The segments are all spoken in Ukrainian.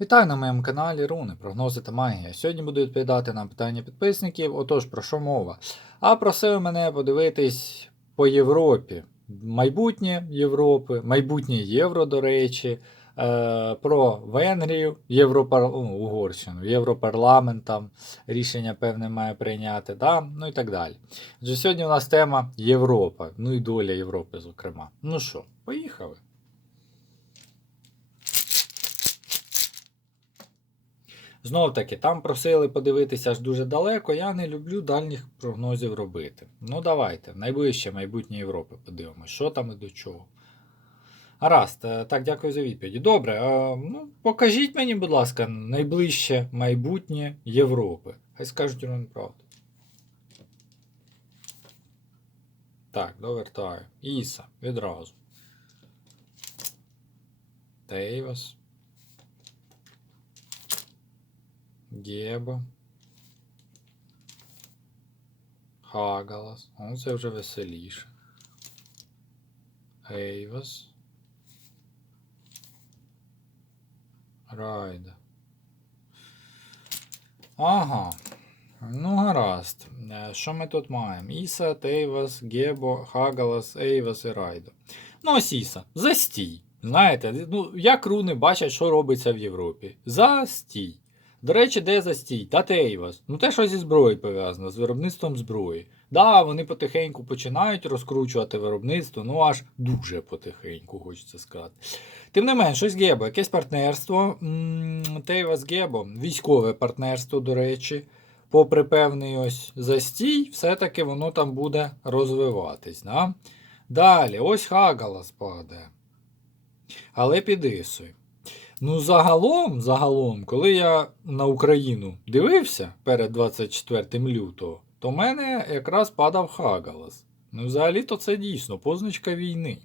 Вітаю на моєму каналі Руни, прогнози та магія. Сьогодні буду відповідати на питання підписників. Отож, про що мова? А просили мене подивитись по Європі. Майбутнє Європи, майбутнє Євро, до речі, е, про Венгрію, Європар... ну, Угорщину, Європарламент там рішення певне має прийняти, да? ну і так далі. Отже, сьогодні у нас тема Європа, ну і доля Європи, зокрема. Ну що, поїхали. Знов таки, там просили подивитися аж дуже далеко. Я не люблю дальніх прогнозів робити. Ну давайте, найближче майбутнє Європи подивимося, що там і до чого. Гаразд, е, так, дякую за відповіді. Добре, е, ну, покажіть мені, будь ласка, найближче майбутнє Європи. Хай скажуть вам правду. Так, довертаю. Іса, відразу. Тейвас. Геба. Хагалас. О, це вже веселіше. Ейвас. Райда. Ага. Ну, гаразд. Що ми тут маємо? Іса, Тейвас, Гебо, Хагалас, Ейвас і Райдо. Ну, ось Іса. Застій. Знаєте, ну, як руни бачать, що робиться в Європі. Застій. До речі, де застій? Та Тейвас. Ну те, що зі зброєю пов'язано, з виробництвом зброї. Да, вони потихеньку починають розкручувати виробництво, ну аж дуже потихеньку, хочеться сказати. Тим не менш, щось Гебо, якесь партнерство. Тейвас Гебо, військове партнерство, до речі. Попри певний ось застій, все-таки воно там буде розвиватись. Да? Далі, ось Хагалас падає. Але під Ісою. Ну, загалом, загалом, коли я на Україну дивився перед 24 лютого, то в мене якраз падав Хагалас. Ну, взагалі-то це дійсно позначка війни.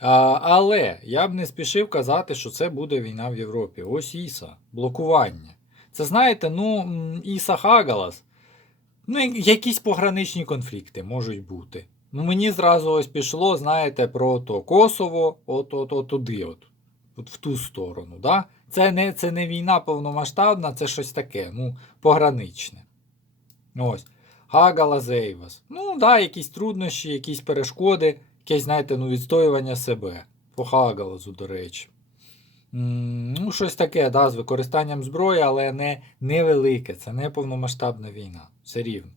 А, але я б не спішив казати, що це буде війна в Європі. Ось Іса, блокування. Це знаєте, ну, Іса Хагалас. Ну, якісь пограничні конфлікти можуть бути. Ну, мені зразу ось пішло, знаєте, про то Косово, от, от, от туди, от, от в ту сторону. Да? Це, не, це не війна повномасштабна, це щось таке, ну, пограничне. Ось. Хагала Зейвас. Ну, да, якісь труднощі, якісь перешкоди, якесь, знаєте, ну, відстоювання себе. По Хагалазу, до речі. Ну, щось таке, да, з використанням зброї, але не невелике. Це не повномасштабна війна. Все рівно.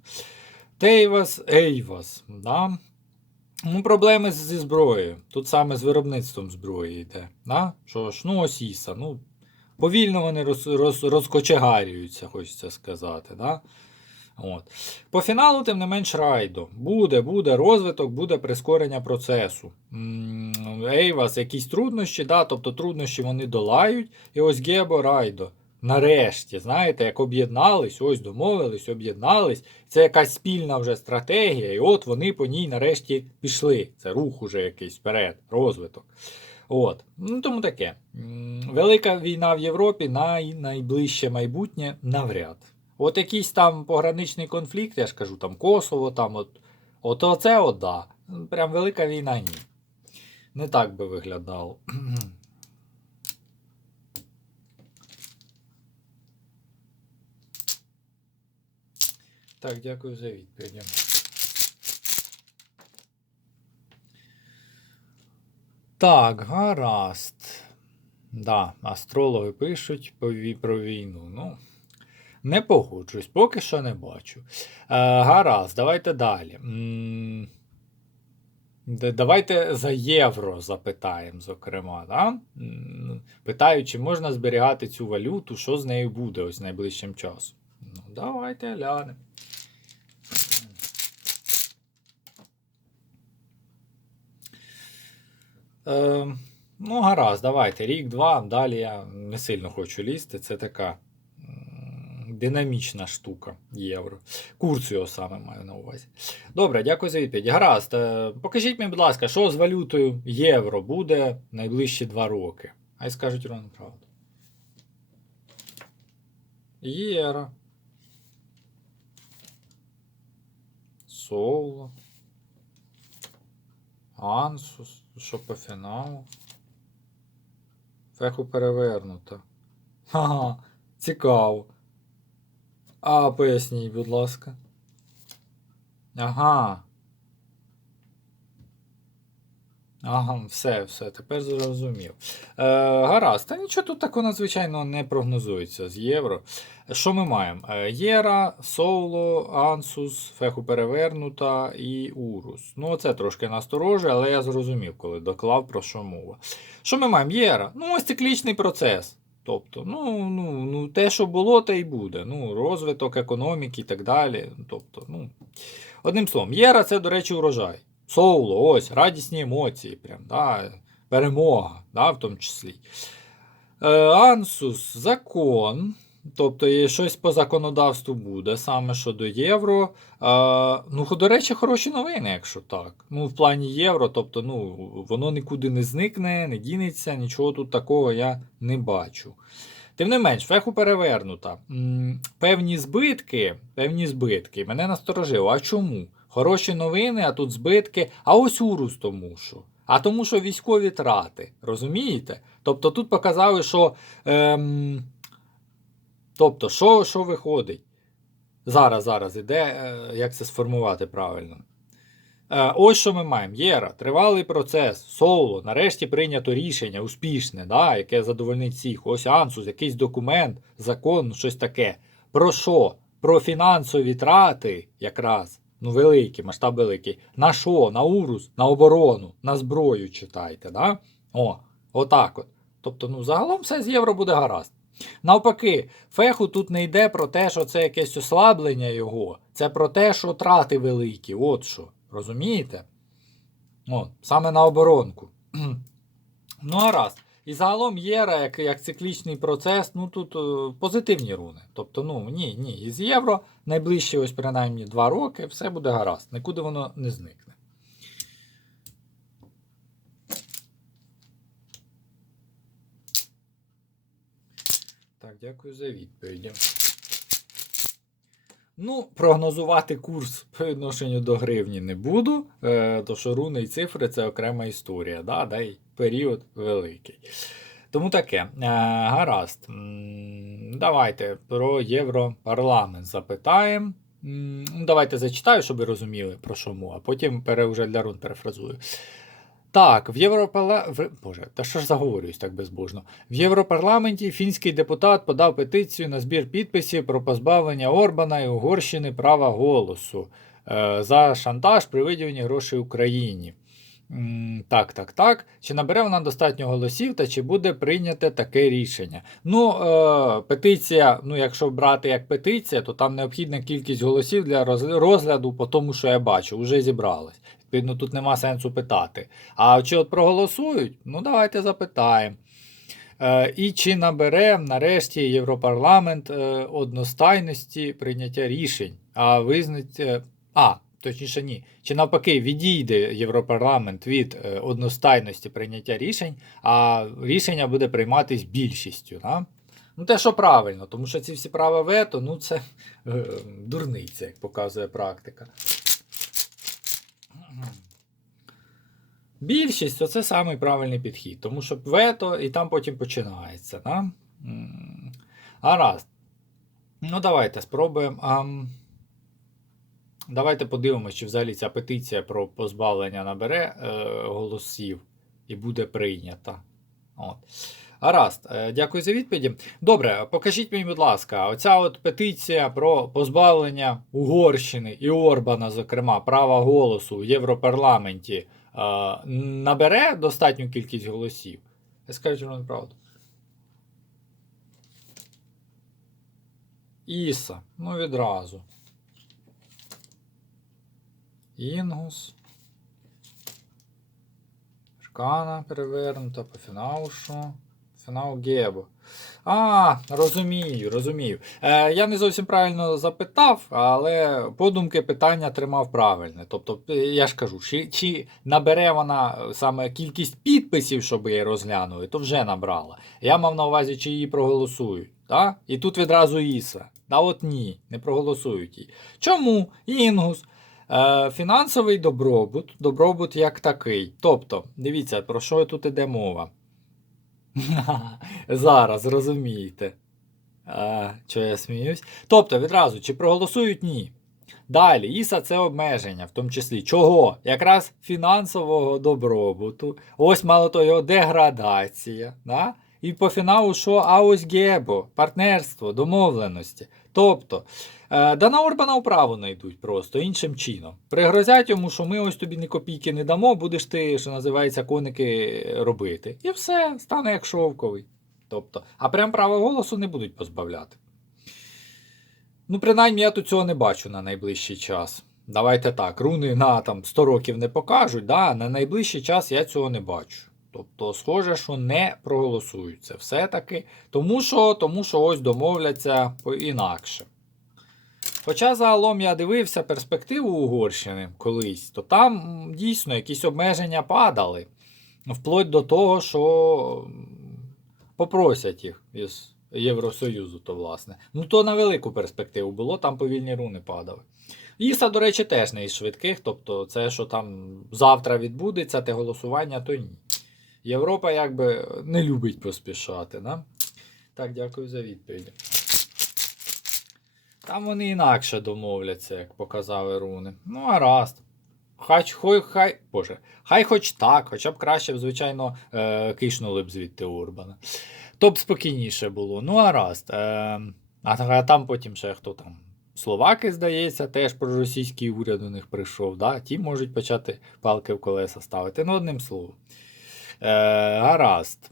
Тейвас, Ейвас. Да? Ну, проблеми зі зброєю. Тут саме з виробництвом зброї йде. Да? Що ж, ну ось. Ну, повільно вони роз, роз, розкочегарюються, хочеться сказати. Да? От. По фіналу, тим не менш, райдо. Буде, буде розвиток, буде прискорення процесу. Ейвас, якісь труднощі, да? тобто труднощі вони долають. І ось Гебо райдо. Нарешті, знаєте, як об'єднались, ось домовились, об'єднались. Це якась спільна вже стратегія, і от вони по ній нарешті пішли. Це рух уже якийсь вперед, розвиток. От. Ну, тому таке. Велика війна в Європі на найближче майбутнє навряд. От якийсь там пограничний конфлікт, я ж кажу, там Косово, там от. От оце от да. Прям велика війна ні. Не так би виглядало. Так, дякую за відповідь. Так, гаразд. Да, астрологи пишуть про війну. Ну, не погоджусь, поки що не бачу. Е, гаразд, давайте далі. Давайте за євро запитаємо, зокрема. Да? Питаю, чи можна зберігати цю валюту, що з нею буде ось найближчим часом. Ну, давайте глянемо. Е, ну, гаразд, давайте. Рік-два. Далі я не сильно хочу лізти. Це така динамічна штука євро. Курс його саме маю на увазі. Добре, дякую за відповідь. Гаразд. е, Покажіть мені, будь ласка, що з валютою євро буде найближчі два роки. Хай скажуть ровно правду. Єра. Соло. Ансус. Що по фіналу? Феху перевернута. Ага, цікаво. А поясніть, будь ласка. Ага. Ага, все, все, тепер зрозумів. Е, гаразд, та нічого тут такого надзвичайно не прогнозується з євро. Що ми маємо? Е, Єра, Соуло, Ансус, Феху Перевернута і Урус. Ну, це трошки насторожує, але я зрозумів, коли доклав про що мова. Що ми маємо? Єра. Ну, ось циклічний процес. Тобто, ну, ну, ну, те, що було, те й буде. Ну, розвиток економіки і так далі. Тобто, ну, одним словом, Єра це, до речі, урожай. Соуло, ось, радісні емоції, прям, да, перемога, да, в тому числі. Е, Ансус закон. Тобто є щось по законодавству буде, саме щодо євро. А, ну, до речі, хороші новини, якщо так. Ну, в плані євро, тобто, ну, воно нікуди не зникне, не дінеться, нічого тут такого я не бачу. Тим не менш, феху перевернута. Певні збитки, певні збитки. Мене насторожило. А чому? Хороші новини, а тут збитки. А ось урус тому що. А тому, що військові трати. Розумієте? Тобто тут показали, що. Ем, тобто, що, що виходить? Зараз, зараз іде, е, як це сформувати правильно. Е, ось що ми маємо. Єра, тривалий процес, соло, нарешті прийнято рішення успішне, да, яке задовольнить всіх. Ось Ансус, якийсь документ, закон, щось таке. Про що? Про фінансові трати, якраз. Ну, великі, масштаб великий. На що? На урус, на оборону, на зброю читайте. Да? О, отак от. Тобто, ну, загалом все з євро буде гаразд. Навпаки, феху тут не йде про те, що це якесь ослаблення його. Це про те, що трати великі. От що. Розумієте? От, саме на оборонку. ну, гаразд. І загалом єра, як, як циклічний процес, ну тут е, позитивні руни. Тобто, ну ні, ні. Із євро найближчі ось принаймні 2 роки, все буде гаразд. Нікуди воно не зникне. Так, дякую за відповіді. Ну, прогнозувати курс по відношенню до гривні не буду, е, то що руни і цифри це окрема історія, да, да, і період великий. Тому таке, е, гаразд. Давайте про Європарламент запитаємо. Ну, Давайте зачитаю, щоб ви розуміли, про що мова, а потім пере, вже для рун перефразую. Так, в Європарламенті. Боже, та що ж заговорююсь так безбожно? В Європарламенті фінський депутат подав петицію на збір підписів про позбавлення Орбана і Угорщини права голосу е, за шантаж при виділенні грошей Україні. М, Так, так, так. Чи набере вона достатньо голосів та чи буде прийняте таке рішення? Ну, е, петиція, ну, якщо брати як петиція, то там необхідна кількість голосів для розгляду по тому, що я бачу, вже зібралось. Відповідно, тут нема сенсу питати. А чи от проголосують? Ну, давайте запитаємо. Е, і чи набере нарешті Європарламент е, одностайності прийняття рішень, а визнать. е, А, точніше ні. Чи навпаки відійде Європарламент від одностайності прийняття рішень, а рішення буде прийматись більшістю. Да? Ну, те, що правильно, тому що ці всі права вето, ну це е, дурниця, як показує практика. Більшість це самий правильний підхід, тому що вето і там потім починається. Да? Гаразд. Ну, давайте спробуємо. Ам, Давайте подивимося, чи взагалі ця петиція про позбавлення набере е, голосів і буде прийнята. От. Гаразд, е, дякую за відповіді. Добре, покажіть мені, будь ласка, оця от петиція про позбавлення Угорщини і Орбана, зокрема, права голосу в Європарламенті е, набере достатню кількість голосів? Скажу вам правду. Іса, ну відразу. Інгус. Шкана перевернута, по фіналу Фінал Гебо. А, розумію, розумію. Е, я не зовсім правильно запитав, але подумки питання тримав правильне. Тобто, е, я ж кажу, чи, чи набере вона саме кількість підписів, щоб її розглянули, то вже набрала. Я мав на увазі, чи її проголосують. Так? І тут відразу Іса. А от ні, не проголосують її. Чому? Інгус. Е, Фінансовий добробут, добробут як такий. Тобто, дивіться, про що тут іде мова. Зараз розумієте. А, що я сміюсь? Тобто, відразу, чи проголосують ні. Далі, ІСА це обмеження, в тому числі чого? Якраз фінансового добробуту. Ось мало того, його деградація. Да? І по фіналу що? А ось ГЕБО, партнерство, домовленості. Тобто, е, да на Орбана управу знайдуть просто іншим чином. Пригрозять йому, що ми ось тобі ні копійки не дамо, будеш ти, що називається, коники робити. І все, стане як шовковий. Тобто, а прям право голосу не будуть позбавляти. Ну, принаймні, я тут цього не бачу на найближчий час. Давайте так, руни на там 100 років не покажуть, да, на найближчий час я цього не бачу. Тобто, схоже, що не проголосують це все-таки, тому що, тому що ось домовляться інакше. Хоча загалом я дивився перспективу Угорщини колись, то там дійсно якісь обмеження падали. Вплоть до того, що попросять їх із Євросоюзу, то власне. Ну то на велику перспективу було, там повільні руни падали. Іса, до речі, теж не із швидких, тобто це, що там завтра відбудеться, те голосування, то ні. Європа якби не любить поспішати. Да? Так, дякую за відповідь. Там вони інакше домовляться, як показали руни. Ну, гаразд. Хай, хай, хай, боже, хай хоч так, хоча б краще б, звичайно, е, кишнули б звідти Урбана. То б спокійніше було. Ну, гаразд. Е, а, а там потім ще хто там. Словаки, здається, теж проросійський уряд у них прийшов. Да? Ті можуть почати палки в колеса ставити. Ну, одним словом. Е, гаразд.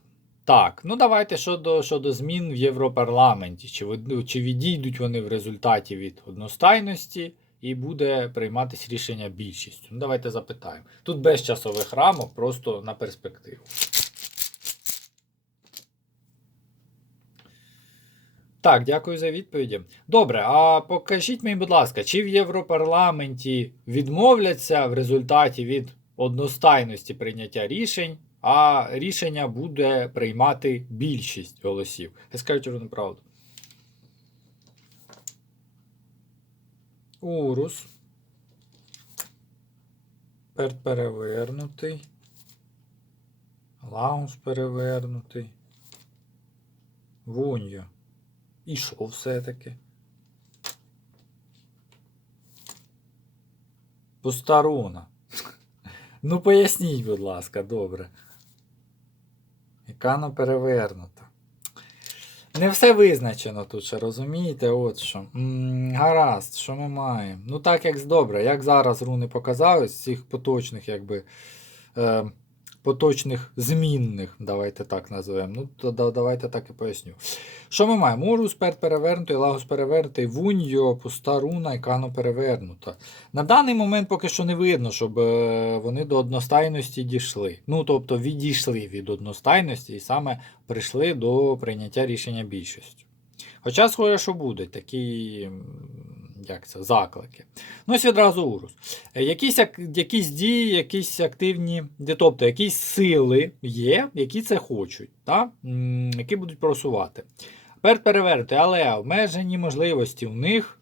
Так, ну давайте щодо, щодо змін в Європарламенті. Чи, ви- чи відійдуть вони в результаті від одностайності і буде прийматися рішення більшістю? Ну, давайте запитаємо. Тут без часових рамок, просто на перспективу. Так, дякую за відповіді. Добре, а покажіть мені, будь ласка, чи в Європарламенті відмовляться в результаті від одностайності прийняття рішень, а рішення буде приймати більшість голосів. Я скажу чи неправду. Урус. Перевернутий. Лаунс перевернутий. Вуньо. І що все-таки? Пуста руна. Ну, поясніть, будь ласка, добре. Вона перевернута. Не все визначено тут ще, розумієте? От що. м гаразд, що ми маємо? Ну, так як добре, як зараз руни показали з цих поточних, якби. Е, поточних змінних, давайте так назвемо. Ну, то да- давайте так і поясню. Що ми маємо? Урус перт перевернутий, лагос перевернутий, вуньо, пуста руна і кано перевернута. На даний момент поки що не видно, щоб е, вони до одностайності дійшли. Ну, тобто відійшли від одностайності і саме прийшли до прийняття рішення більшістю. Хоча, схоже, що будуть такі як це, заклики. Ну, ось відразу урус. Е, Якісь, якісь дії, якісь активні, тобто якісь сили є, які це хочуть, та? які будуть просувати. Перт перевернути, але обмежені можливості у них.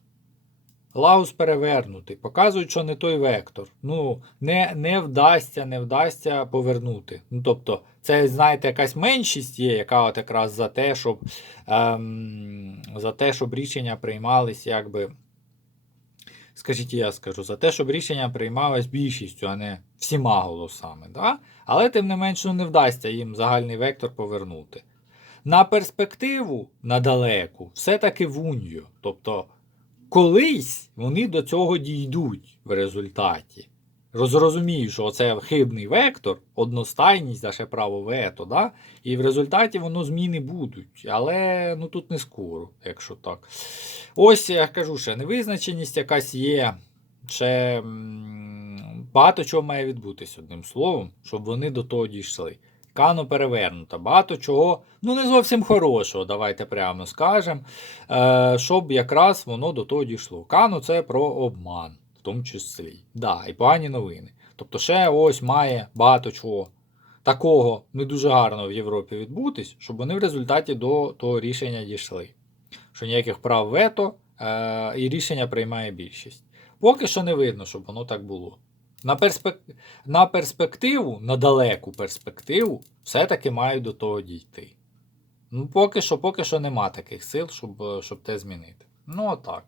Лаус перевернутий. Показують, що не той вектор. Ну, не, не вдасться, не вдасться повернути. Ну, тобто, це, знаєте, якась меншість є, яка от якраз за те, щоб, ем, за те, щоб рішення приймались, якби. Скажіть, я скажу, за те, щоб рішення приймалось більшістю, а не всіма голосами. Да? Але тим не менш ну, не вдасться їм загальний вектор повернути. На перспективу, на далеку, все-таки в унію. Тобто, колись вони до цього дійдуть в результаті. Розрозуміють, що це хибний вектор, одностайність, а ще право вето, да? і в результаті воно зміни будуть. Але ну, тут не скоро, якщо так. Ось я кажу, ще невизначеність якась є. Ще багато чого має відбутися одним словом, щоб вони до того дійшли. Кано перевернута. Багато чого, ну не зовсім хорошого, давайте прямо скажемо, е, щоб якраз воно до того дійшло. Кано це про обман, тому числі. Да, і погані новини. Тобто, ще ось має багато чого такого не дуже гарного в Європі відбутись, щоб вони в результаті до того рішення дійшли. Що ніяких прав вето е, і рішення приймає більшість. Поки що не видно, щоб воно так було. На, перспек... на перспективу, на далеку перспективу, все-таки маю до того дійти. Ну, поки що, поки що нема таких сил, щоб, е, щоб те змінити. Ну, отак.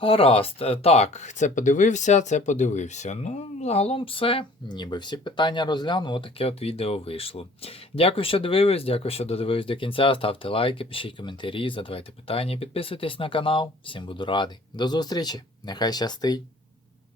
Гаразд, Е, так, це подивився, це подивився. Ну, загалом все. Ніби всі питання розглянув, отаке от відео вийшло. Дякую, що дивились, дякую, що додивились до кінця. Ставте лайки, пишіть коментарі, задавайте питання, підписуйтесь на канал. Всім буду радий. До зустрічі! Нехай щастить!